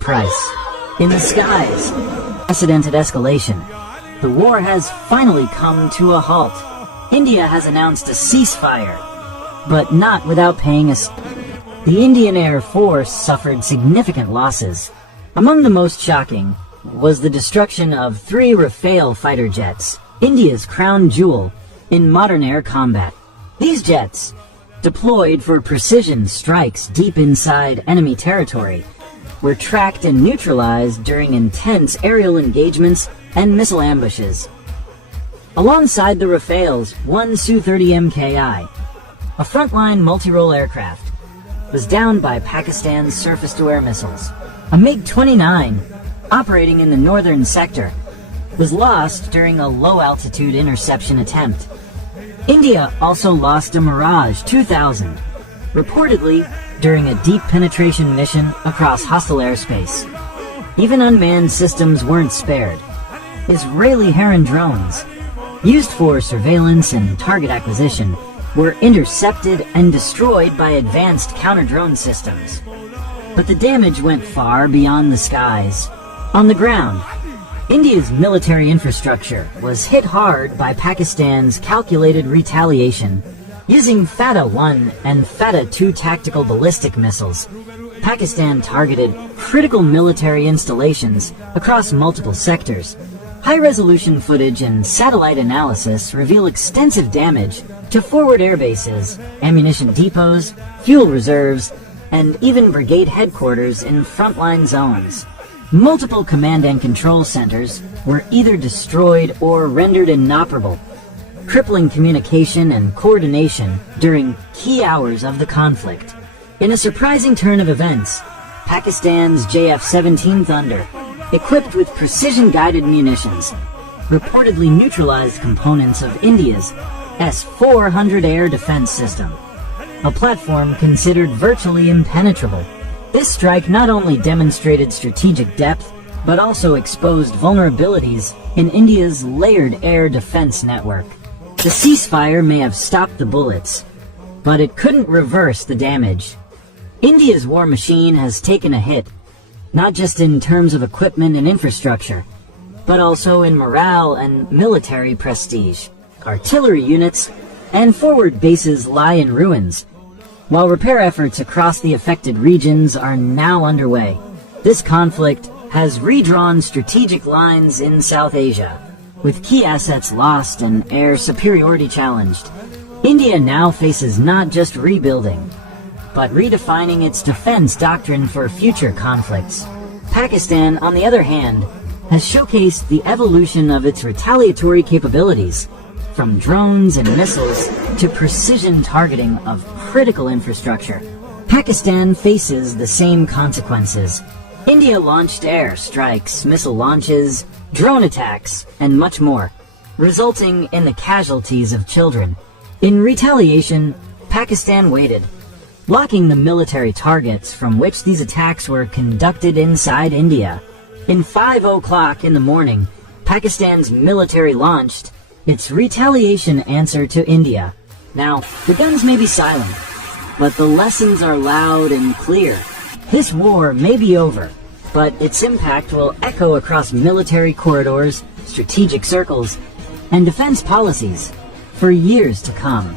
price. In the skies, unprecedented escalation. The war has finally come to a halt. India has announced a ceasefire, but not without paying us. The Indian Air Force suffered significant losses. Among the most shocking was the destruction of 3 Rafale fighter jets, India's crown jewel in modern air combat. These jets, deployed for precision strikes deep inside enemy territory, were tracked and neutralized during intense aerial engagements and missile ambushes. Alongside the Rafales, one Su-30 MKI, a frontline multi-role aircraft, was downed by Pakistan's surface-to-air missiles. A MiG-29, operating in the northern sector, was lost during a low-altitude interception attempt. India also lost a Mirage 2000, reportedly during a deep penetration mission across hostile airspace. Even unmanned systems weren't spared. Israeli Heron drones, used for surveillance and target acquisition, were intercepted and destroyed by advanced counter-drone systems. But the damage went far beyond the skies. On the ground, India's military infrastructure was hit hard by Pakistan's calculated retaliation. Using Fateh-1 and Fateh-2 tactical ballistic missiles, Pakistan targeted critical military installations across multiple sectors. High-resolution footage and satellite analysis reveal extensive damage to forward air bases, ammunition depots, fuel reserves, and even brigade headquarters in frontline zones. Multiple command and control centers were either destroyed or rendered inoperable, crippling communication and coordination during key hours of the conflict. In a surprising turn of events, Pakistan's JF-17 Thunder, equipped with precision-guided munitions, reportedly neutralized components of India's S-400 air defense system, a platform considered virtually impenetrable. This strike not only demonstrated strategic depth, but also exposed vulnerabilities in India's layered air defense network. The ceasefire may have stopped the bullets, but it couldn't reverse the damage. India's war machine has taken a hit, not just in terms of equipment and infrastructure, but also in morale and military prestige. Artillery units and forward bases lie in ruins, while repair efforts across the affected regions are now underway. This conflict has redrawn strategic lines in South Asia, with key assets lost and air superiority challenged. India now faces not just rebuilding, but redefining its defense doctrine for future conflicts. Pakistan, on the other hand, has showcased the evolution of its retaliatory capabilities, from drones and missiles to precision targeting of critical infrastructure. Pakistan faces the same consequences. India launched air strikes, missile launches, drone attacks, and much more, resulting in the casualties of children. In retaliation, Pakistan waited, blocking the military targets from which these attacks were conducted inside India. In 5 o'clock in the morning, Pakistan's military launched its retaliation answer to India. Now, the guns may be silent, but the lessons are loud and clear. This war may be over, but its impact will echo across military corridors, strategic circles, and defense policies for years to come.